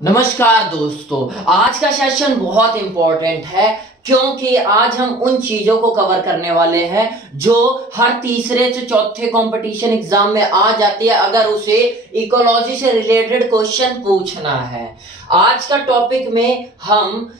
नमस्कार दोस्तों, आज का सेशन बहुत इंपॉर्टेंट है क्योंकि आज हम उन चीजों को कवर करने वाले हैं जो हर तीसरे से चौथे कंपटीशन एग्जाम में आ जाती है अगर उसे इकोलॉजी से रिलेटेड क्वेश्चन पूछना है। आज का टॉपिक में हम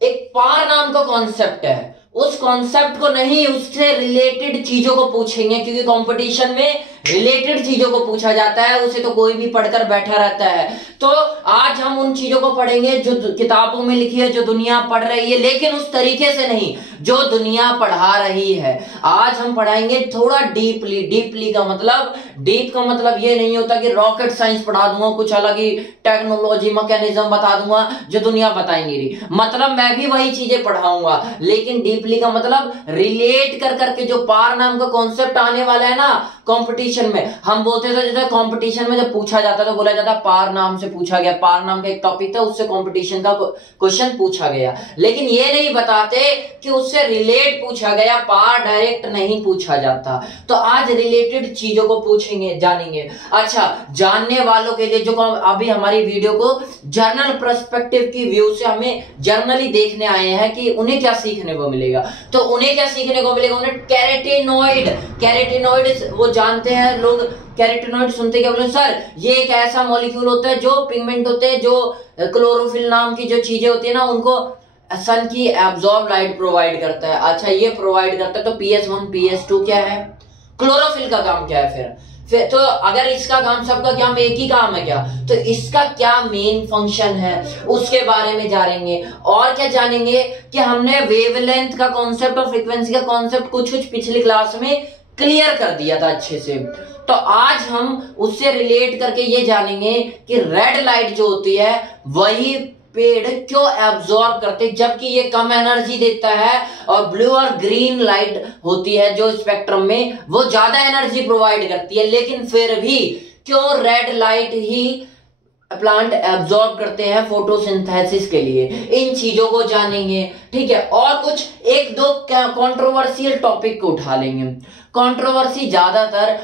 एक पार नाम का कॉन्सेप्ट है, उस कॉन्सेप्ट को नहीं, उससे रिलेटेड चीजों को पूछेंगे क्योंकि कंपटीशन में रिलेटेड चीजों को पूछा जाता है, उसे तो कोई भी पढ़कर बैठा रहता है। तो आज हम उन चीजों को पढ़ेंगे जो किताबों में लिखी है, जो दुनिया पढ़ रही है, लेकिन उस तरीके से नहीं जो दुनिया पढ़ा रही है। आज हम पढ़ाएंगे थोड़ा डीपली। डीपली का मतलब, डीप का मतलब ये नहीं होता कि रॉकेट साइंस पढ़ा दूंगा, कुछ अलग ही टेक्नोलॉजी मैकेनिज्म बता दूंगा जो दुनिया बताएंगी नहीं। मतलब मैं भी वही चीजें पढ़ाऊंगा, लेकिन डीपली का मतलब रिलेट कर करके जो पार नाम का कॉन्सेप्ट आने वाला है ना कंपटीशन में। हम बोलते थे जैसे कंपटीशन में जब पूछा जाता तो बोला जाता पार नाम से पूछा गया, पार नाम का एक टॉपिक था, उससे कंपटीशन का क्वेश्चन पूछा गया, लेकिन ये नहीं बताते कि उससे रिलेट पूछा गया, पार डायरेक्ट नहीं पूछा जाता। तो आज रिलेटेड चीजों को पूछेंगे, जानेंगे। अच्छा, जानने वालों के लिए जो अभी हमारी वीडियो को जर्नल पर्सपेक्टिव की व्यू से हमें जर्नली देखने आए हैं कि उन्हें क्या सीखने को मिलेगा, तो उन्हें क्या सीखने को मिलेगा, उन्हें कैरोटीनॉइड वो जानते हैं लोग। कैरोटीनॉइड सुनते क्या बोले सर, ये एक ऐसा मॉलिक्यूल होता है जो पिगमेंट होते हैं, जो क्लोरोफिल नाम की जो चीजें होती है ना, उनको सन की एब्जॉर्ब लाइट प्रोवाइड करता है। अच्छा, ये प्रोवाइड करता है, तो PS1 PS2 क्या है, क्लोरोफिल का काम क्या है फिर तो अगर इसका काम, सबका काम एक ही काम है क्या, तो इसका क्या मेन फंक्शन है उसके बारे में जानेंगे। और क्या जानेंगे कि हमने वेवलेंथ का कॉन्सेप्ट और फ्रीक्वेंसी का कॉन्सेप्ट कुछ पिछली क्लास में क्लियर कर दिया था अच्छे से। तो आज हम उससे रिलेट करके ये जानेंगे कि रेड लाइट जो होती है वही पेड़ क्यों एब्जॉर्ब करते, जबकि ये कम एनर्जी देता है, और ब्लू और ग्रीन लाइट होती है जो स्पेक्ट्रम में वो ज्यादा एनर्जी प्रोवाइड करती है, लेकिन फिर भी क्यों रेड लाइट ही प्लांट एब्जॉर्ब करते हैं फोटोसिंथेसिस के लिए। इन चीजों को जानेंगे, ठीक है। और कुछ एक दो कंट्रोवर्शियल टॉपिक को उठा लेंगे। कंट्रोवर्सी ज्यादातर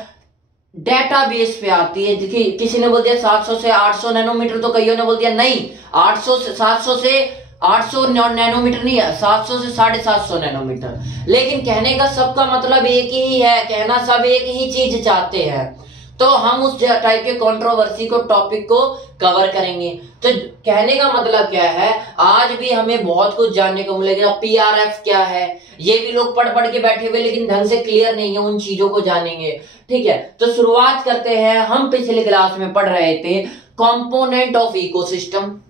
डेटाबेस पे आती है। देखिए, किसी ने बोल दिया 700 से 800 नैनोमीटर, तो कईयों ने बोल दिया नहीं 800 से 700 से 800 नैनोमीटर नहीं है, 700 से 750 नैनोमीटर। लेकिन कहने का सबका मतलब एक ही है, कहना सब एक ही चीज चाहते हैं। तो हम उस टाइप के कंट्रोवर्सी को, टॉपिक को कवर करेंगे। तो कहने का मतलब क्या है, आज भी हमें बहुत कुछ जानने को मिलेगा। PRF क्या है, ये भी लोग पढ़ पढ़ के बैठे हुए लेकिन ढंग से क्लियर नहीं है, उन चीजों को जानेंगे, ठीक है। तो शुरुआत करते हैं। हम पिछले क्लास में पढ़ रहे थे कंपोनेंट ऑफ इकोसिस्टम।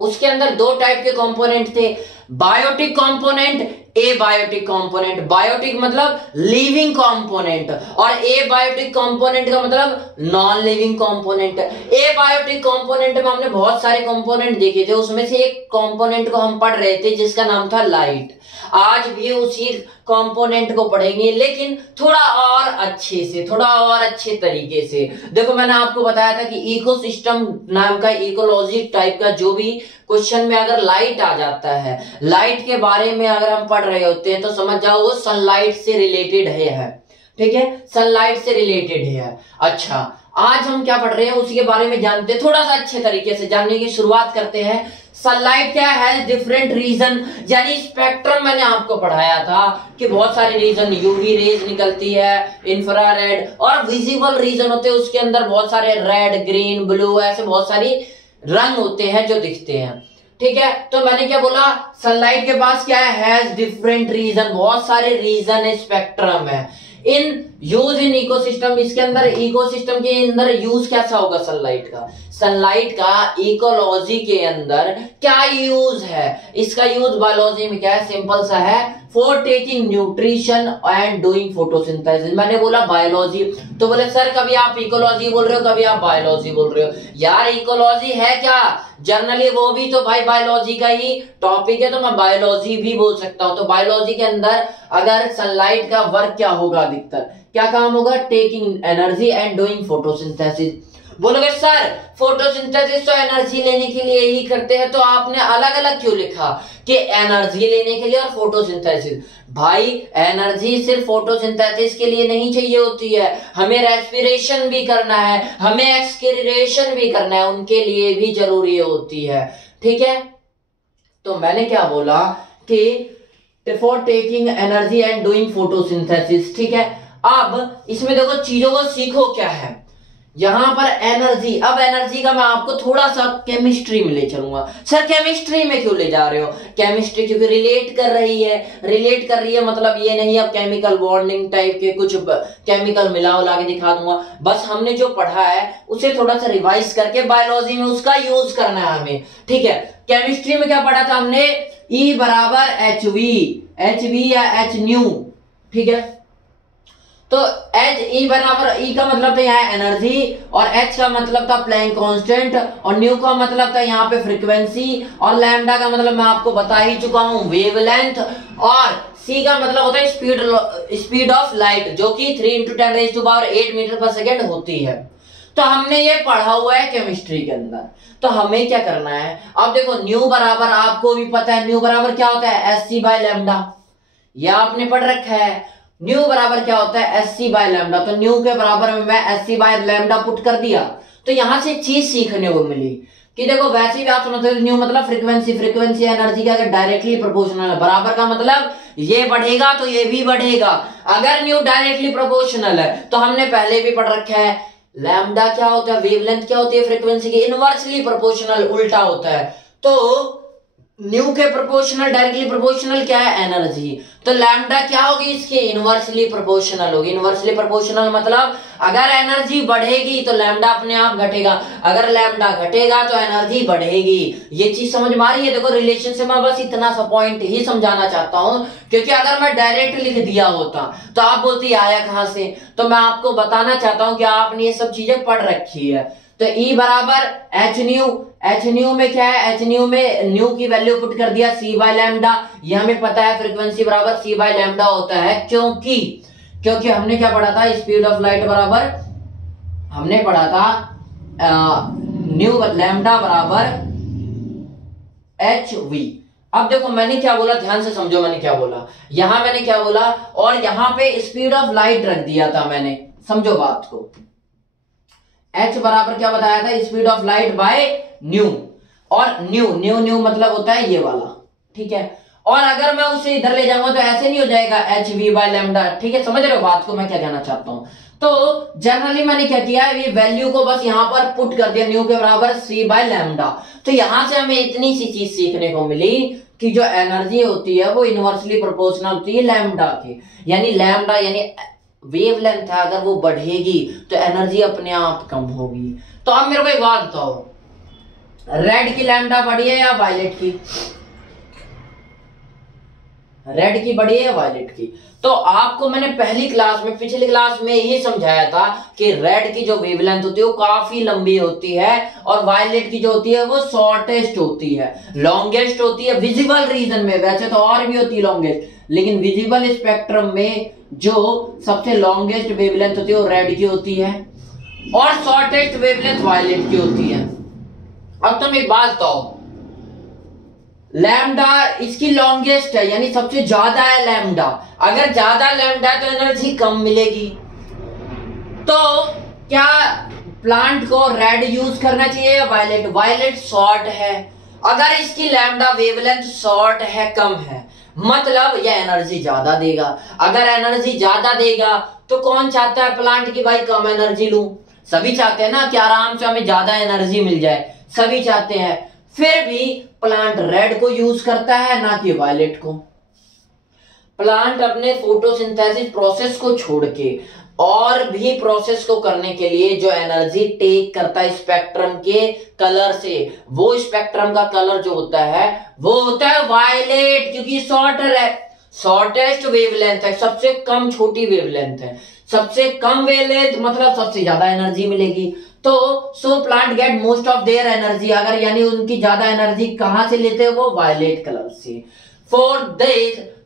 उसके अंदर दो टाइप के कंपोनेंट थे, biotic component, abiotic component. Biotic मतलब लिविंग कंपोनेंट और एबायोटिक कंपोनेंट का मतलब non living component. Abiotic component में हमने बहुत सारे कंपोनेंट देखे थे, उसमें से एक कंपोनेंट को हम पढ़ रहे थे जिसका नाम था लाइट। आज भी उसी कंपोनेंट को पढ़ेंगे, लेकिन थोड़ा और अच्छे से, थोड़ा और अच्छे तरीके से। देखो, मैंने आपको बताया था कि इकोसिस्टम नाम का, इकोलॉजी टाइप का जो भी क्वेश्चन में अगर लाइट आ जाता है, लाइट के बारे में अगर हम पढ़ रहे होते हैं, तो समझ जाओ वो सनलाइट से रिलेटेड है, ठीक है, सनलाइट से रिलेटेड है। अच्छा, आज हम क्या पढ़ रहे हैं उसी के बारे में जानते हैं, थोड़ा सा अच्छे तरीके से जानने की शुरुआत करते हैं। सनलाइट क्या है, डिफरेंट रीजन, यानी स्पेक्ट्रम मैंने आपको पढ़ाया था कि बहुत सारे रीजन, यूवी रेज निकलती है, इंफ्रारेड और विजिबल रीजन होते हैं, उसके अंदर बहुत सारे रेड, ग्रीन, ब्लू, ऐसे बहुत सारी रंग होते हैं जो दिखते हैं, ठीक है। तो मैंने क्या बोला, सनलाइट के पास क्या है, डिफरेंट रीजन, बहुत सारे रीजन है, स्पेक्ट्रम है। इन यूज इन इकोसिस्टम, इसके अंदर इकोसिस्टम के अंदर यूज कैसा होगा सनलाइट का, सनलाइट का इकोलॉजी के अंदर क्या यूज है। इसका यूज बायोलॉजी में क्या है, सिंपल सा है, for taking nutrition and doing photosynthesis. मैंने बोला बायोलॉजी, तो बोले सर कभी आप इकोलॉजी बोल रहे हो, कभी आप बायोलॉजी बोल रहे हो। यार इकोलॉजी है क्या, जनरली वो भी तो भाई बायोलॉजी का ही टॉपिक है, तो मैं बायोलॉजी भी बोल सकता हूं। तो बायोलॉजी के अंदर अगर सनलाइट का वर्क क्या होगा, अधिकतर क्या काम होगा, taking energy and doing photosynthesis. बोलोगे सर फोटोसिंथेसिस तो एनर्जी लेने के लिए ही करते हैं, तो आपने अलग अलग क्यों लिखा कि एनर्जी लेने के लिए और फोटोसिंथेसिस? भाई एनर्जी सिर्फ फोटोसिंथेसिस के लिए नहीं चाहिए होती है, हमें रेस्पिरेशन भी करना है, हमें एक्सक्रीशन भी करना है, उनके लिए भी जरूरी होती है। ठीक है, तो मैंने क्या बोला कि for taking energy and doing photosynthesis. ठीक है, अब इसमें देखो चीजों को सीखो क्या है यहां पर एनर्जी। अब एनर्जी का मैं आपको थोड़ा सा केमिस्ट्री में ले चलूंगा। सर केमिस्ट्री में क्यों ले जा रहे हो? केमिस्ट्री क्योंकि रिलेट कर रही है, मतलब ये नहीं अब केमिकल बॉन्डिंग टाइप के कुछ केमिकल मिला के दिखा दूंगा, बस हमने जो पढ़ा है उसे थोड़ा सा रिवाइज करके बायोलॉजी में उसका यूज करना है हमें। ठीक है, केमिस्ट्री में क्या पढ़ा था हमने? E बराबर HV या H न्यू। ठीक है, तो E बराबर E का मतलब था यहाँ एनर्जी, और H का मतलब था प्लैंक कांस्टेंट, और न्यू का मतलब था यहाँ पे फ्रीक्वेंसी, और लैम्डा का मतलब मैं आपको बता ही चुका हूं वेवलेंथ, और C का मतलब होता है स्पीड ऑफ लाइट, जो कि 3 × 10⁸ मीटर पर सेकेंड होती है। तो हमने ये पढ़ा हुआ है केमिस्ट्री के अंदर। तो हमें क्या करना है? अब देखो न्यू बराबर आपको भी पता है, न्यू बराबर क्या होता है? SC/λ, यह आपने पढ़ रखा है। न्यू बराबर क्या होता है? SC/λ। तो न्यू के बराबर में मैं SC/λ पुट कर दिया, तो यहां से एक चीज सीखने को मिली कि देखो वैसे भी आप समझते हो न्यू मतलब फ्रीक्वेंसी एनर्जी का अगर डायरेक्टली प्रोपोर्शनल है, बराबर का मतलब ये बढ़ेगा तो ये भी बढ़ेगा। अगर न्यू डायरेक्टली प्रोपोर्शनल है तो हमने पहले भी पढ़ रखा है लैम्डा क्या होता है, वेवलेंथ क्या होती है फ्रीक्वेंसी की, इनवर्सली प्रोपोर्शनल, उल्टा होता है। तो न्यू के प्रोपोर्शनल डायरेक्टली प्रोपोर्शनल क्या है? एनर्जी। तो लैम्डा क्या होगी? इसकी इनवर्सली प्रोपोर्शनल होगी। इनवर्सली प्रोपोर्शनल मतलब अगर एनर्जी बढ़ेगी तो लैम्डा अपने आप घटेगा, अगर लैम्डा घटेगा तो एनर्जी बढ़ेगी। ये चीज समझ में आ रही है? देखो रिलेशन से मैं बस इतना सा पॉइंट ही समझाना चाहता हूं, क्योंकि अगर मैं डायरेक्ट लिख दिया होता तो आप बोलती आया कहां से। तो मैं आपको बताना चाहता हूं कि आपने ये सब चीजें पढ़ रखी है। तो E बराबर H न्यू में क्या है? H न्यू में न्यू की वैल्यू पुट कर दिया C/λ। ये हमें पता है फ्रीक्वेंसी बराबर C/λ होता है, क्योंकि हमने क्या पढ़ा था? स्पीड ऑफ लाइट बराबर हमने पढ़ा था न्यू लैम्डा बराबर HV। अब देखो मैंने क्या बोला, ध्यान से समझो मैंने क्या बोला। यहां मैंने क्या बोला, और यहां पे स्पीड ऑफ लाइट रख दिया था मैंने, समझो बात को। H बराबर क्या बताया था? Speed of light by new, और न्यू मतलब होता है ये वाला। ठीक है, और अगर मैं उसे इधर ले जाऊंगा तो ऐसे नहीं हो जाएगा HV/λ। ठीक है, समझ रहे हो बात को मैं क्या कहना चाहता हूं? तो जनरली मैंने क्या किया है, ये वैल्यू को बस यहां पर पुट कर दिया, न्यू के बराबर C/λ। तो यहां से हमें इतनी सी चीज सीखने को मिली कि जो एनर्जी होती है वो इनवर्सली प्रोपोर्शनल होती है लैम्डा के, यानी लैम्डा यानी वेवलेंथ है, अगर वो बढ़ेगी तो एनर्जी अपने आप कम होगी। तो अब मेरे को एक बात बताओ, रेड की लैम्डा बढ़ी है या वायलेट की? रेड की बढ़ी है या वायलेट की? तो आपको मैंने पिछली क्लास में ये समझाया था कि रेड की जो वेवलेंथ होती है वो काफी लंबी होती है, और वायलेट की जो होती है वो शॉर्टेस्ट होती है, लॉन्गेस्ट होती है विजिबल रीजन में। वैसे तो और भी होती है लॉन्गेस्ट, लेकिन विजिबल स्पेक्ट्रम में जो सबसे लॉन्गेस्ट वेवलेंथ होती है वो रेड की होती है, और शॉर्टेस्ट वेवलेंथ वायलेट की होती है। अब तुम एक बात बताओ, लैम्डा इसकी लॉन्गेस्ट है, यानी सबसे ज्यादा है लैम्डा। अगर ज्यादा लैम्डा है तो एनर्जी कम मिलेगी। तो क्या प्लांट को रेड यूज करना चाहिए या वायलेट? वायलेट शॉर्ट है। अगर इसकी लैम्डा वेवलेंथ शॉर्ट है, कम है, मतलब यह एनर्जी ज्यादा देगा। अगर एनर्जी ज्यादा देगा तो कौन चाहता है प्लांट की भाई कम एनर्जी लूं? सभी चाहते हैं ना कि आराम से हमें ज्यादा एनर्जी मिल जाए, सभी चाहते हैं। फिर भी प्लांट रेड को यूज करता है, ना कि वायलेट को। प्लांट अपने फोटोसिंथेसिस प्रोसेस को छोड़ के और भी प्रोसेस को करने के लिए जो एनर्जी टेक करता है स्पेक्ट्रम के कलर से, वो स्पेक्ट्रम का कलर जो होता है वो होता है वायलेट, क्योंकि शॉर्टर है, शॉर्टेस्ट वेवलेंथ है, सबसे कम छोटी वेवलेंथ है। सबसे कम वेवलेंथ मतलब सबसे ज्यादा एनर्जी मिलेगी। तो so plant get most of their energy, अगर यानी उनकी ज्यादा एनर्जी कहां से लेते हैं? वो वायलेट कलर से।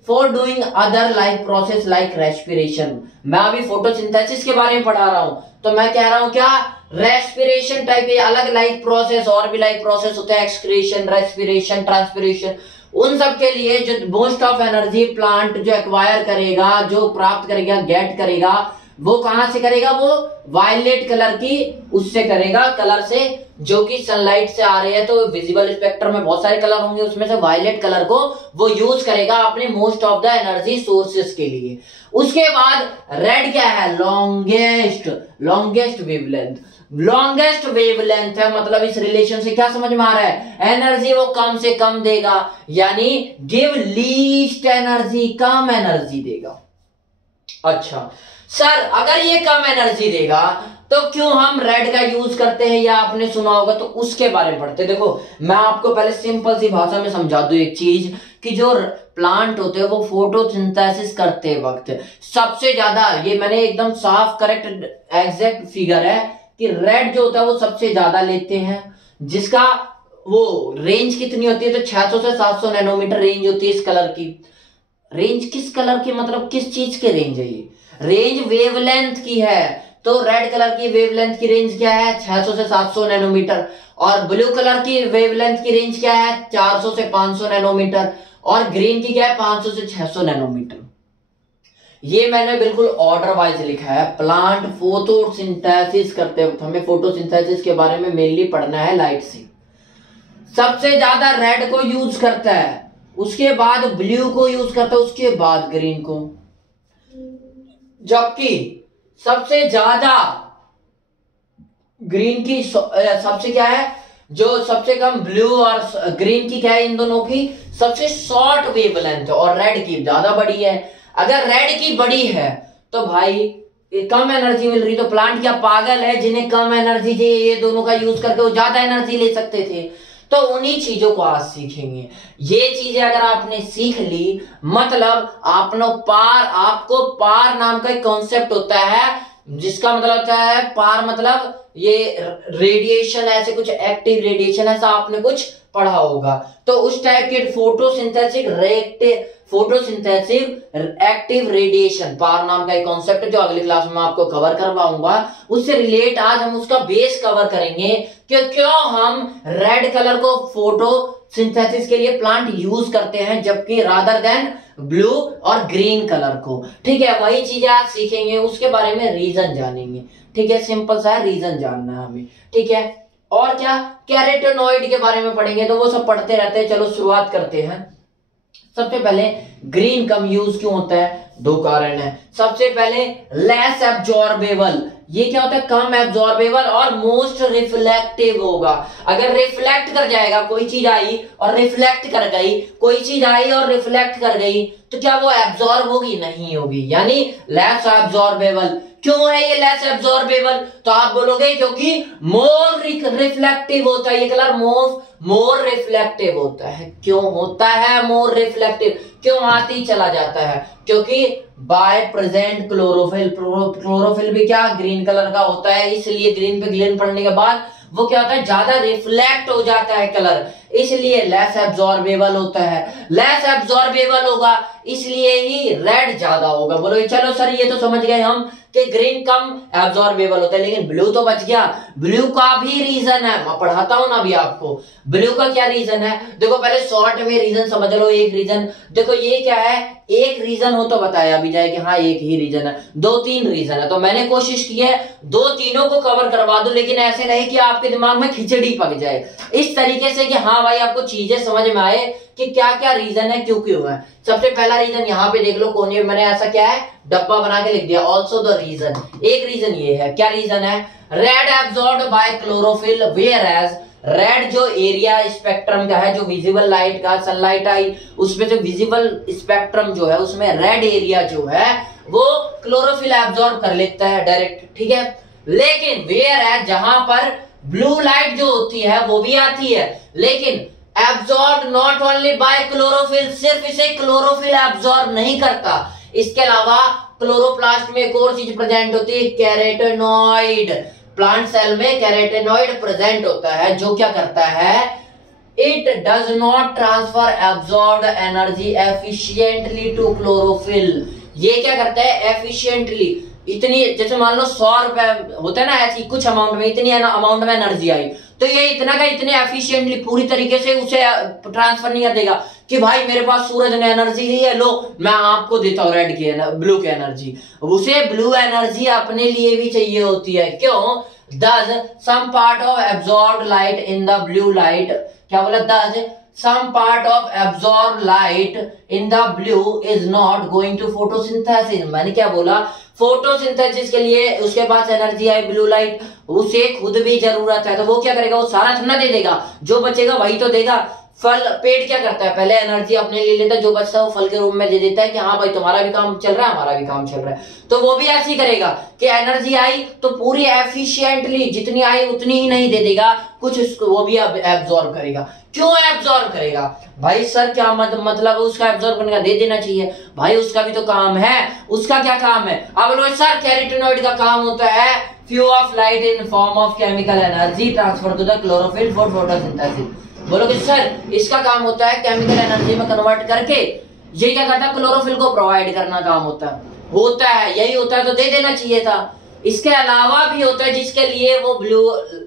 For doing other life process like respiration. मैं अभी फोटोसिंथेसिस के बारे में पढ़ा रहा हूं, तो मैं कह रहा हूं क्या, रेस्पिरेशन टाइप, ये अलग लाइफ प्रोसेस, और भी लाइफ प्रोसेस होते हैं, एक्सक्रीशन, रेस्पिरेशन, ट्रांसपिरेशन, उन सब के लिए जो मोस्ट ऑफ एनर्जी प्लांट जो एक्वायर करेगा, जो प्राप्त करेगा, गेट करेगा, वो कहां से करेगा, वो वायलेट कलर की उससे करेगा, कलर से जो कि सनलाइट से आ रहे हैं। तो विजिबल स्पेक्ट्रम में बहुत सारे कलर होंगे, उसमें से वायलेट कलर को वो यूज करेगा अपने most of the energy sources के लिए। उसके बाद रेड क्या है, लॉन्गेस्ट वेवलेंथ। लॉन्गेस्ट वेवलेंथ है, मतलब इस रिलेशन से क्या समझ में आ रहा है, एनर्जी वो कम से कम देगा, यानी गिव लीस्ट एनर्जी, कम एनर्जी देगा। अच्छा सर, अगर ये कम एनर्जी देगा तो क्यों हम रेड का यूज करते हैं, या आपने सुना होगा, तो उसके बारे में पढ़ते। देखो मैं आपको पहले सिंपल सी भाषा में समझा दूं एक चीज, कि जो प्लांट होते हैं वो फोटोसिंथेसिस करते वक्त सबसे ज्यादा, ये मैंने एकदम साफ करेक्ट एग्जैक्ट फिगर है कि रेड जो होता है वो सबसे ज्यादा लेते हैं, जिसका वो रेंज कितनी होती है, तो 600 से 700 नैनोमीटर रेंज होती है इस कलर की। रेंज किस कलर की, मतलब किस चीज की रेंज है, ये रेंज वेवलेंथ की है। तो रेड कलर की वेवलेंथ की रेंज क्या है, 600 से 700 नैनोमीटर, और ब्लू कलर की वेवलेंथ की रेंज क्या है, 400 से 500 नैनोमीटर, और ग्रीन की क्या है, 500 से 600 नैनोमीटर। ये मैंने बिल्कुल ऑर्डर वाइज लिखा है। प्लांट फोटोसिंथेसिस करते वक्त हमें फोटोसिंथेसिस के बारे में मेनली पढ़ना है लाइट से। सबसे ज्यादा रेड को यूज करता है, उसके बाद ब्लू को यूज करता है, उसके बाद ग्रीन को, जबकि सबसे ज्यादा ग्रीन की सबसे क्या है, जो सबसे कम ब्लू और ग्रीन की क्या है, इन दोनों की सबसे शॉर्ट वेवलेंथ, और रेड की ज्यादा बड़ी है। अगर रेड की बड़ी है तो भाई कम एनर्जी मिल रही, तो प्लांट क्या पागल है, जिन्हें कम एनर्जी चाहिए ये दोनों का यूज करके वो ज्यादा एनर्जी ले सकते थे। तो उन्हीं चीजों को आज सीखेंगे। ये चीजें अगर आपने सीख ली, मतलब आपको पार नाम का एक कॉन्सेप्ट होता है, जिसका मतलब होता है पार, मतलब ये रेडिएशन, ऐसे कुछ एक्टिव रेडिएशन, ऐसा आपने कुछ पढ़ा होगा। तो उस टाइप के फोटोसिंथेसिस एक्टिव रेडिएशन, पार नाम का एक कॉन्सेप्ट जो अगली क्लास में आपको कवर करवाऊंगा, उससे रिलेट आज हम उसका बेस कवर करेंगे कि क्यों हम रेड कलर को फोटोसिंथेसिस के लिए प्लांट यूज करते हैं, जबकि रादर देन ब्लू और ग्रीन कलर को। ठीक है, वही चीजें आज सीखेंगे, उसके बारे में रीजन जानेंगे। ठीक है, सिंपल सा रीजन जानना है हमें। ठीक है, और क्या, कैरोटेनॉइड के बारे में पढ़ेंगे, तो वो सब पढ़ते रहते हैं। चलो शुरुआत करते हैं। सबसे पहले ग्रीन कम यूज क्यों होता है, दो कारण है। सबसे पहले लेस एब्जॉर्बेबल, ये क्या होता है, कम एब्जॉर्बेबल और मोस्ट रिफ्लेक्टिव होगा। अगर रिफ्लेक्ट कर जाएगा, कोई चीज आई और रिफ्लेक्ट कर गई, कोई चीज आई और रिफ्लेक्ट कर गई, तो क्या वो एब्जॉर्ब होगी, नहीं होगी, यानी लेस एब्जॉर्बेबल। क्यों है ये लेस एब्जॉर्बेबल, तो आप बोलोगे क्योंकि मोर रिफ्लेक्टिव होता है, ये कलर मोर रिफ्लेक्टिव होता है। क्यों होता है मोर रिफ्लेक्टिव, क्यों आती चला जाता है, क्योंकि बाय प्रेजेंट क्लोरोफिल भी क्या ग्रीन कलर का होता है, इसलिए ग्रीन पे ग्रीन पड़ने के बाद वो क्या होता है, ज्यादा रिफ्लेक्ट हो जाता है कलर, इसलिए लेस एब्जॉर्बेबल होता है। लेस एब्जॉर्बेबल होगा इसलिए ही रेड ज्यादा होगा। बोलो चलो सर ये तो समझ गए हम कि ग्रीन कम एब्जॉर्बेबल होता है, लेकिन ब्लू तो बच गया। ब्लू का भी रीजन है, मैं पढ़ाता हूं ना अभी आपको। ब्लू का क्या रीजन है, देखो पहले शॉर्ट में रीजन समझ लो। एक रीजन देखो, ये क्या है, एक रीजन हो तो बताया भी जाए कि हाँ एक ही रीजन है, दो तीन रीजन है, तो मैंने कोशिश की है दो तीनों को कवर करवा दूं, लेकिन ऐसे नहीं कि आपके दिमाग में खिचड़ी पक जाए, इस तरीके से कि हाँ भाई आपको चीजें समझ में आए कि क्या क्या रीजन है, क्यों क्यों है। सबसे पहला रीजन यहाँ पे देख लो, कोने में मैंने ऐसा क्या है डब्बा बना के लिख दिया, ऑल्सो द रीजन। एक रीजन ये है, क्या रीजन है, red absorbed by chlorophyll, whereas red जो एरिया स्पेक्ट्रम का है, जो विजिबल लाइट का, सनलाइट आई उसमें जो विजिबल स्पेक्ट्रम जो है उसमें रेड एरिया जो है वो क्लोरोफिल एब्जॉर्ब कर लेता है डायरेक्ट। ठीक है, लेकिन वेयर एज जहां पर ब्लू लाइट जो होती है वो भी आती है, लेकिन absorb not only by chlorophyll, सिर्फ इसे क्लोरोफिल एब्जॉर्ब नहीं करता, इसके अलावा क्लोरोप्लास्ट में एक और चीज प्रेजेंट होती है, कैरोटेनॉइड। प्लांट सेल में कैरोटेनॉइड प्रेजेंट होता है, जो क्या करता है, it does not transfer absorbed energy efficiently to chlorophyll. ये क्या करता है, एफिशिएंटली इतनी, जैसे मान लो 100 रुपए होता है ना, ऐसी कुछ अमाउंट में, इतनी अमाउंट में एनर्जी आई, तो ये इतना का इतने एफिशिएंटली पूरी तरीके से उसे ट्रांसफर नहीं कर देगा कि भाई मेरे पास सूरज ने एनर्जी दी है, लो मैं आपको देता हूँ रेड की ब्लू की एनर्जी। उसे ब्लू एनर्जी अपने लिए भी चाहिए होती है। क्यों? Thus some part of absorbed light in the blue light, क्या बोला? Thus some part of absorbed light in the blue is not going to photosynthesis। मैंने क्या बोला? फोटोसिंथेसिस के लिए उसके पास एनर्जी है ब्लू लाइट, उसे खुद भी जरूरत है, तो वो क्या करेगा? वो सारा थोड़ा दे देगा, जो बचेगा वही तो देगा। फल, पेट क्या करता है? पहले एनर्जी अपने लिए लेता है, जो बचता है वो फल के रूप में दे देता है कि हाँ भाई तुम्हारा भी काम चल रहा है, हमारा भी काम चल रहा है। तो वो भी ऐसे ही करेगा कि एनर्जी आई तो पूरी एफिशिएंटली जितनी आई उतनी ही नहीं दे देगा, कुछ उसको वो भी एब्जॉर्ब करेगा। क्यों एब्जॉर्ब करेगा? भाई सर क्या मतलब उसका एब्जॉर्ब करने का? दे देना चाहिए भाई, उसका भी तो काम है। उसका क्या काम है? अब लो सर, कैरोटीनॉइड का काम होता है flow of light in form of chemical energy transfer to the chlorophyll for photosynthesis. बोलोगे सर इसका काम होता है केमिकल एनर्जी में कन्वर्ट करके, ये क्या करता है? क्लोरोफिल को प्रोवाइड करना काम होता है, यही होता है, तो दे देना चाहिए था। इसके अलावा भी होता है जिसके लिए वो ब्लू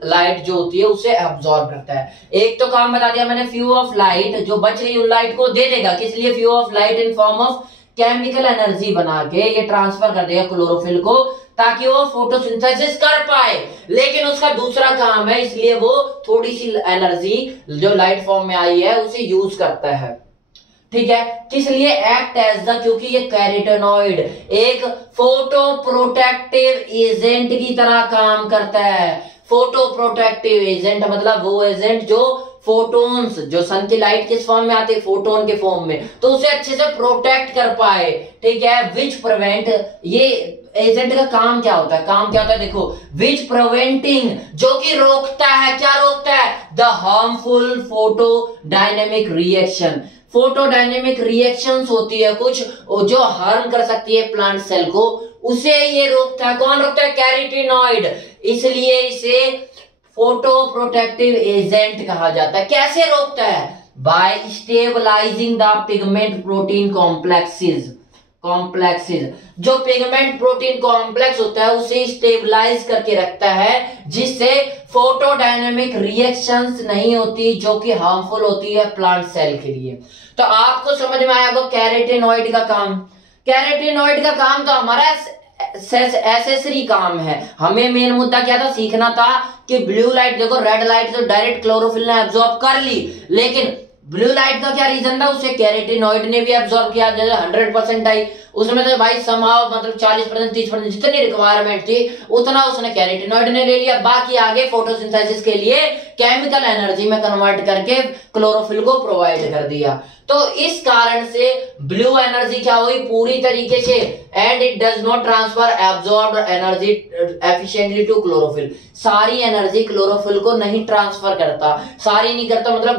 लाइट जो होती है उसे एब्जॉर्ब करता है। एक तो काम बता दिया मैंने, फ्लो ऑफ लाइट, जो बच रही उन लाइट को दे देगा, किस लिए? Flow of light in form of chemical energy बना के ये ट्रांसफर कर देगा क्लोरोफिल को, ताकि वो फोटोसिंथेसिस कर पाए। लेकिन उसका दूसरा काम है, इसलिए वो थोड़ी सी एनर्जी जो लाइट फॉर्म में आई है उसे यूज करता है। ठीक है, किस लिए? एक्ट एज द, क्योंकि ये कैरोटीनॉइड एक फोटो प्रोटेक्टिव एजेंट की तरह काम करता है। फोटो प्रोटेक्टिव एजेंट मतलब वो एजेंट जो फोटोन्स, जो सन की लाइट किस फॉर्म में आते हैं? फोटोन के फॉर्म में, तो उसे अच्छे से प्रोटेक्ट कर पाए। ठीक है, विच प्रिवेंट, ये एजेंट का काम क्या होता है? काम क्या होता है देखो, विच प्रिवेंटिंग, जो कि रोकता है, क्या रोकता है? The harmful photo dynamic reaction. Photodynamic reactions होती है कुछ जो हार्म कर सकती है प्लांट सेल को, उसे ये रोकता है। कौन रोकता है? कैरोटीनॉइड। इसलिए इसे फोटो प्रोटेक्टिव एजेंट कहा जाता है। कैसे रोकता है? By stabilising the pigment protein complexes. जो पिगमेंट प्रोटीन कॉम्प्लेक्स होता है उसे स्टेबलाइज करके रखता है, जिससे फोटोडायनेमिक रिएक्शंस नहीं होती जो कि हार्मफुल होती है प्लांट सेल के लिए। तो आपको समझ में आया होगा कैरोटीनॉइड का काम। कैरोटीनॉइड का काम तो हमारा एसेसरी काम है। हमें मेन मुद्दा क्या था? सीखना था कि ब्लू लाइट, देखो रेड लाइट तो डायरेक्ट क्लोरोफिल ने एब्जॉर्ब कर ली, लेकिन ब्लू लाइट का क्या रीजन था? उसे कैरोटीनॉइड ने भी एब्जॉर्ब किया। जैसे 100% आई, उसमें तो भाई समाव मतलब 40% 30% जितनी रिक्वायरमेंट थी उतना उसने कैरोटीनॉइड ने ले लिया। बाकी आगे फोटोसिंथेसिस के लिए केमिकल एनर्जी में कन्वर्ट करके क्लोरोफिल को प्रोवाइड कर दिया। तो इस कारण से ब्लू एनर्जी क्या हुई? पूरी तरीके से, and it does not transfer absorbed energy efficiently to chlorophyll. सारी एनर्जी क्लोरोफिल को नहीं ट्रांसफर करता, सारी नहीं करता, मतलब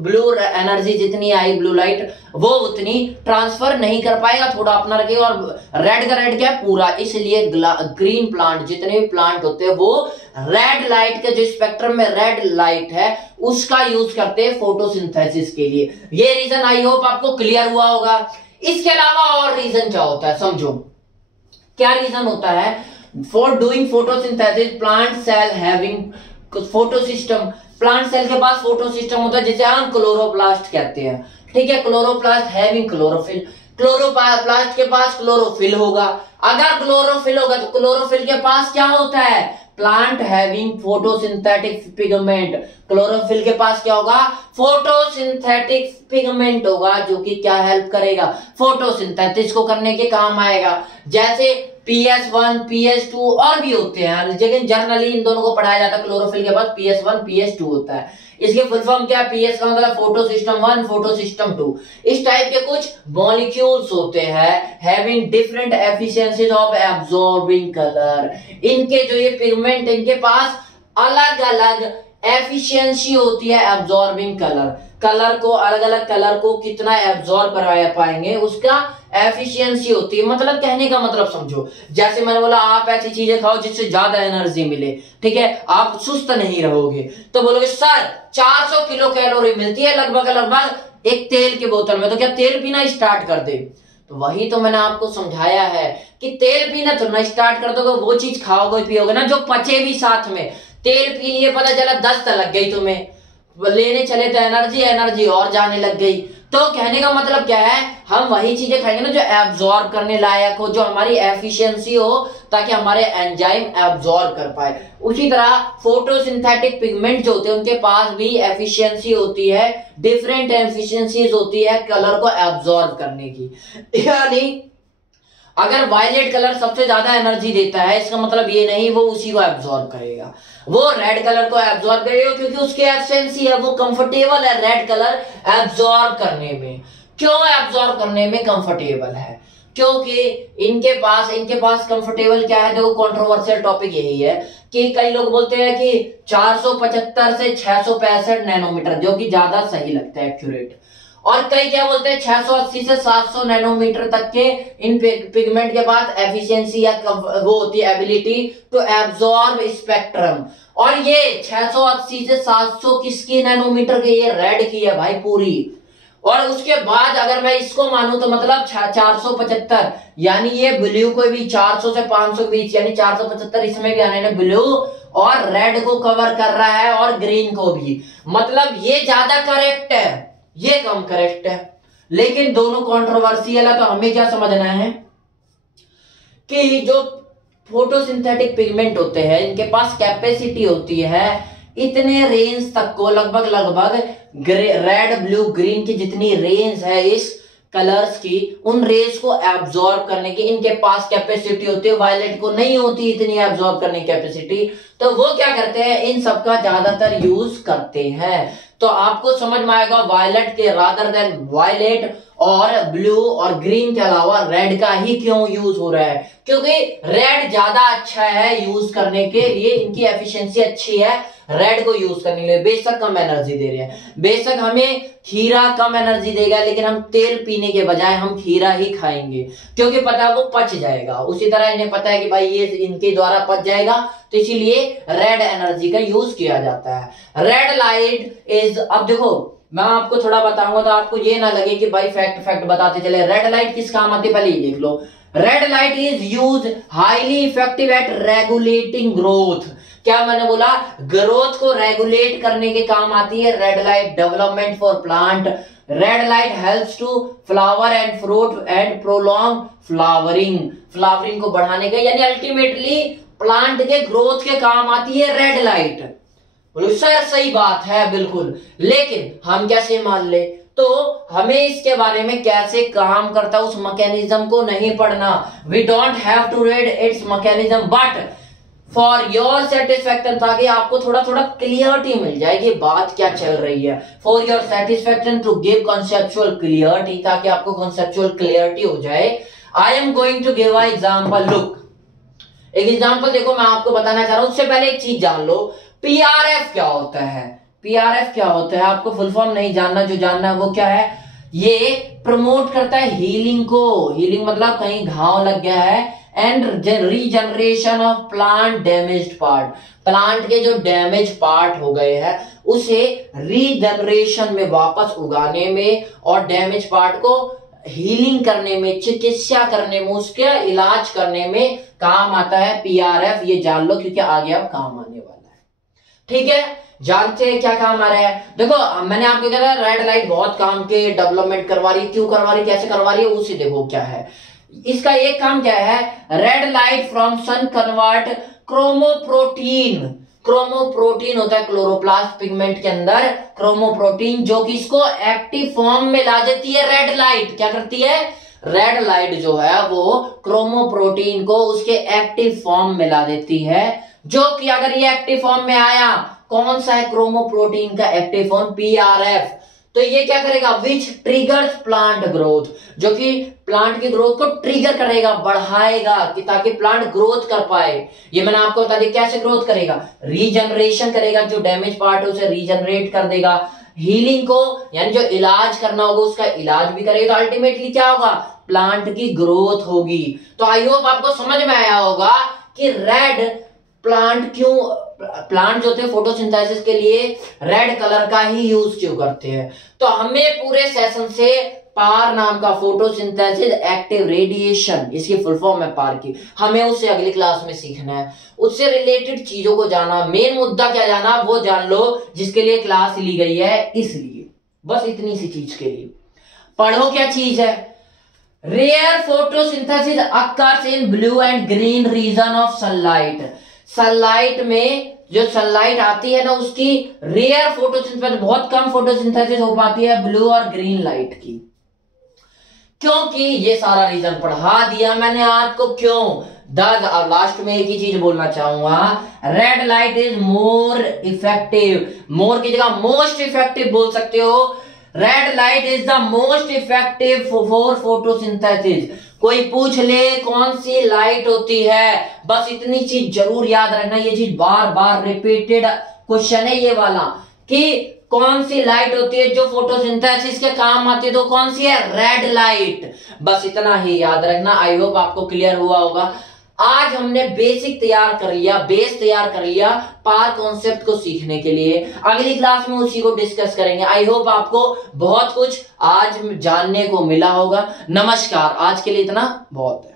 ब्लू एनर्जी जितनी आई ब्लू लाइट वो उतनी ट्रांसफर नहीं कर पाएगा, थोड़ा अपना रखेगा। और रेड का रेड क्या है? पूरा। इसलिए ग्रीन प्लांट, जितने भी प्लांट होते हैं वो रेड लाइट के, जो स्पेक्ट्रम में रेड लाइट है उसका यूज करते हैं फोटोसिंथेसिस के लिए। ये रीजन आई होप आपको क्लियर हुआ होगा। इसके अलावा और रीजन क्या होता है समझो। क्या रीजन होता है? For doing photosynthesis plant cell having photosystem. Plant cell के पास फोटोसिस्टम होता है जिसे हम क्लोरोप्लास्ट कहते हैं। ठीक है, क्लोरोप्लास्ट हैविंग क्लोरोफिल। क्लोरोप्लास्ट के पास क्लोरोफिल होगा। अगर क्लोरोफिल होगा तो क्लोरोफिल के पास क्या होता है? Plant having photosynthetic pigment. Chlorophyll के पास क्या होगा? फोटोसिंथेटिक पिगमेंट होगा, जो कि क्या हेल्प करेगा? फोटोसिंथेसिस को करने के काम आएगा। जैसे PS1, PS2 और भी होते हैं, लेकिन जनरली इन दोनों को पढ़ाया जाता है। क्लोरोफिल के पास PS1, PS2 होता है। इसके फुल फॉर्म क्या है? PS का मतलब फोटो सिस्टम 1, फोटो सिस्टम 2। इस टाइप के कुछ मॉलिक्यूल्स होते हैं having different efficiencies of absorbing colour. इनके जो ये पिगमेंट, इनके पास अलग अलग एफिशिएंसी होती है एब्जॉर्बिंग कलर को, अलग अलग कलर को कितना एब्जॉर्ब करवा पाएंगे उसका एफिशिएंसी होती है। मतलब कहने का मतलब समझो, जैसे मैंने बोला आप ऐसी चीजें खाओ जिससे ज्यादा एनर्जी मिले, ठीक है, आप सुस्त नहीं रहोगे। तो बोलोगे सर 400 किलो कैलोरी मिलती है लगभग एक तेल की बोतल में, तो क्या तेल पीना स्टार्ट कर दे? तो वही तो मैंने आपको समझाया है कि तेल पीना तो ना स्टार्ट कर दोगे, वो चीज खाओगे पियोगे ना जो पचे भी साथ में। तेल पी लिए, पता चला दस्त लग गई तुम्हें, लेने चले तो एनर्जी और जाने लग गई। तो कहने का मतलब क्या है, हम वही चीजें खाएंगे ना जो एब्जॉर्ब करने लायक हो, जो हमारी एफिशिएंसी हो, ताकि हमारे एंजाइम एब्जॉर्ब कर पाए। उसी तरह फोटोसिंथेटिक पिगमेंट जो होते हैं उनके पास भी एफिशिएंसी होती है, डिफरेंट एफिशिएंसीज होती है कलर को एब्जॉर्ब करने की। यानी अगर वायलेट कलर सबसे ज्यादा एनर्जी देता है, इसका मतलब ये नहीं वो उसी को एब्जॉर्ब करेगा, वो रेड कलर को एब्जॉर्ब करेगा, क्योंकि उसकी एफिशिएंसी है, वो कंफर्टेबल है रेड कलर एब्जॉर्ब करने में। क्यों एब्जॉर्ब करने में कंफर्टेबल है? क्योंकि इनके पास कंफर्टेबल क्या है, देखो कंट्रोवर्शियल टॉपिक यही है कि कई लोग बोलते हैं कि 475 से 665 नैनोमीटर, जो कि ज्यादा सही लगता है, एक्यूरेट। और कई क्या बोलते हैं 680 से 700 नैनोमीटर तक के इन पिगमेंट के पास एफिशिएंसी या वो होती है एबिलिटी टू एब्जॉर्ब स्पेक्ट्रम। और ये 680 से 700 किसकी नैनोमीटर के, ये रेड की है भाई पूरी। और उसके बाद अगर मैं इसको मानूं तो मतलब 475, यानी ये ब्लू को भी 400 से 500 के बीच, यानी 475 इसमें भी आने ब्लू और रेड को कवर कर रहा है, और ग्रीन को भी। मतलब ये ज्यादा करेक्ट है, ये कम करेक्ट है, लेकिन दोनों कंट्रोवर्शियल है। तो हमें क्या समझना है कि जो फोटोसिंथेटिक पिगमेंट होते हैं इनके पास कैपेसिटी होती है इतने रेंज तक को, लगभग रेड ब्लू ग्रीन की जितनी रेंज है इस कलर्स की, उन रेज को एब्जॉर्ब करने की इनके पास कैपेसिटी होती है। वायलेट को नहीं होती इतनी एब्जॉर्ब करने की कैपेसिटी, तो वो क्या करते हैं, इन सबका ज्यादातर यूज करते हैं। तो आपको समझ में आएगा वायलेट के रादर देन वायलेट और ब्लू और ग्रीन के अलावा रेड का ही क्यों यूज हो रहा है, क्योंकि रेड ज्यादा अच्छा है यूज करने के लिए, इनकी एफिशिएंसी अच्छी है रेड को यूज करने के लिए। बेशक कम एनर्जी दे रहे हैं, बेशक हमें खीरा कम एनर्जी देगा, लेकिन हम तेल पीने के बजाय हम खीरा ही खाएंगे, क्योंकि पता है वो पच जाएगा। उसी तरह इन्हें पता है कि भाई ये इनके द्वारा पच जाएगा, तो इसीलिए रेड एनर्जी का यूज किया जाता है। रेड लाइट इज, अब देखो मैं आपको थोड़ा बताऊंगा तो आपको ये ना लगे कि भाई फैक्ट बताते चले। रेड लाइट किस काम आती है पहले ये देख लो। Red light is use highly effective at regulating growth. क्या मैंने बोला, ग्रोथ को रेगुलेट करने के काम आती है red light. Development for plant, red light helps to flower and fruit and prolong flowering को बढ़ाने का, यानी अल्टीमेटली प्लांट के ग्रोथ के काम आती है रेड लाइट। बोलो सर सही बात है बिल्कुल, लेकिन हम कैसे मान ले, तो हमें इसके बारे में कैसे काम करता है उस मैकेनिज्म को नहीं पढ़ना। We don't have to read its mechanism, but for your satisfaction, ताकि आपको थोड़ा थोड़ा क्लियरिटी मिल जाएगी बात क्या चल रही है। For your satisfaction to give conceptual clarity, ताकि आपको कॉन्सेप्चुअल क्लियरिटी हो जाए। I am going to give a example. Look, एक एग्जांपल देखो मैं आपको बताना चाह रहा हूं। उससे पहले एक चीज जान लो, पीआरएफ क्या होता है। पीआरएफ क्या होता है आपको फुल फॉर्म नहीं जानना, जो जानना है वो क्या है, ये प्रमोट करता है हीलिंग को। हीलिंग मतलब कहीं घाव लग गया है, and regeneration of plant damaged part. Plant के जो डैमेज पार्ट हो गए हैं उसे रीजनरेशन में वापस उगाने में और डैमेज पार्ट को हीलिंग करने में, चिकित्सा करने में, उसके इलाज करने में काम आता है पीआरएफ। ये जान लो क्योंकि आगे अब काम आने वाला है। ठीक है, जानते हैं क्या काम आ रहा है। देखो मैंने आपको कहा रेड लाइट बहुत काम के डेवलपमेंट करवा रही, क्यों करवा रही, कैसे करवा रही है, उसे देखो क्या है। इसका एक काम क्या है, red light from sun convert chromoprotein. Chromoprotein होता है क्लोरोप्लास्ट पिगमेंट के अंदर, क्रोमोप्रोटीन, जो कि इसको एक्टिव फॉर्म में ला देती है। रेड लाइट क्या करती है, रेड लाइट जो है वो क्रोमोप्रोटीन को उसके एक्टिव फॉर्म में ला देती है, जो कि अगर ये एक्टिव फॉर्म में आया, कौन सा है क्रोमोप्रोटीन का एक्टिव फॉर्म, पीआरएफ, तो ये क्या करेगा, विच ट्रिगर्स प्लांट ग्रोथ, जो कि प्लांट की ग्रोथ को ट्रिगर करेगा, बढ़ाएगा, कि ताकि प्लांट ग्रोथ कर पाए। ये मैंने आपको बता दिया कैसे ग्रोथ करेगा, रीजनरेशन करेगा, जो डैमेज पार्ट है उसे रीजनरेट कर देगा। हीलिंग को, यानी जो इलाज करना होगा उसका इलाज भी करेगा, तो अल्टीमेटली क्या होगा, प्लांट की ग्रोथ होगी। तो आई होप आपको समझ में आया होगा कि रेड प्लांट जो थे फोटोसिंथेसिस के लिए रेड कलर का ही यूज क्यों करते हैं। तो हमें पूरे सेशन से पार नाम का फोटोसिंथेसिस एक्टिव रेडिएशन, इसकी फुल फॉर्म है पार की। हमें उससे अगली क्लास में सीखना है, उससे रिलेटेड चीजों को जाना, मेन मुद्दा क्या जाना वो जान लो जिसके लिए क्लास ली गई है, इसलिए बस इतनी सी चीज के लिए पढ़ो। क्या चीज है? Rare photosynthesis occurs in blue and green region of sunlight. Sunlight में जो सनलाइट आती है ना उसकी रेयर फोटोसिंथेसिस, बहुत कम फोटोसिंथेसिस हो पाती है ब्लू और ग्रीन लाइट की। क्योंकि ये सारा रीजन पढ़ा दिया मैंने आपको। क्यों? अब लास्ट में एक ही चीज बोलना चाहूंगा, red light is more effective, more की जगह मोस्ट इफेक्टिव बोल सकते हो। Red light is the most effective for photosynthesis. कोई पूछ ले कौन सी लाइट होती है, बस इतनी चीज जरूर याद रखना, ये चीज बार बार रिपीटेड क्वेश्चन है ये वाला, कि कौन सी लाइट होती है जो फोटोसिंथेसिस के काम आती है, तो कौन सी है? Red light. बस इतना ही याद रखना। आई होप आपको क्लियर हुआ होगा। आज हमने बेसिक तैयार कर लिया, बेस तैयार कर लिया पार कॉन्सेप्ट को सीखने के लिए। अगली क्लास में उसी को डिस्कस करेंगे। आई होप आपको बहुत कुछ आज जानने को मिला होगा। नमस्कार, आज के लिए इतना बहुत है।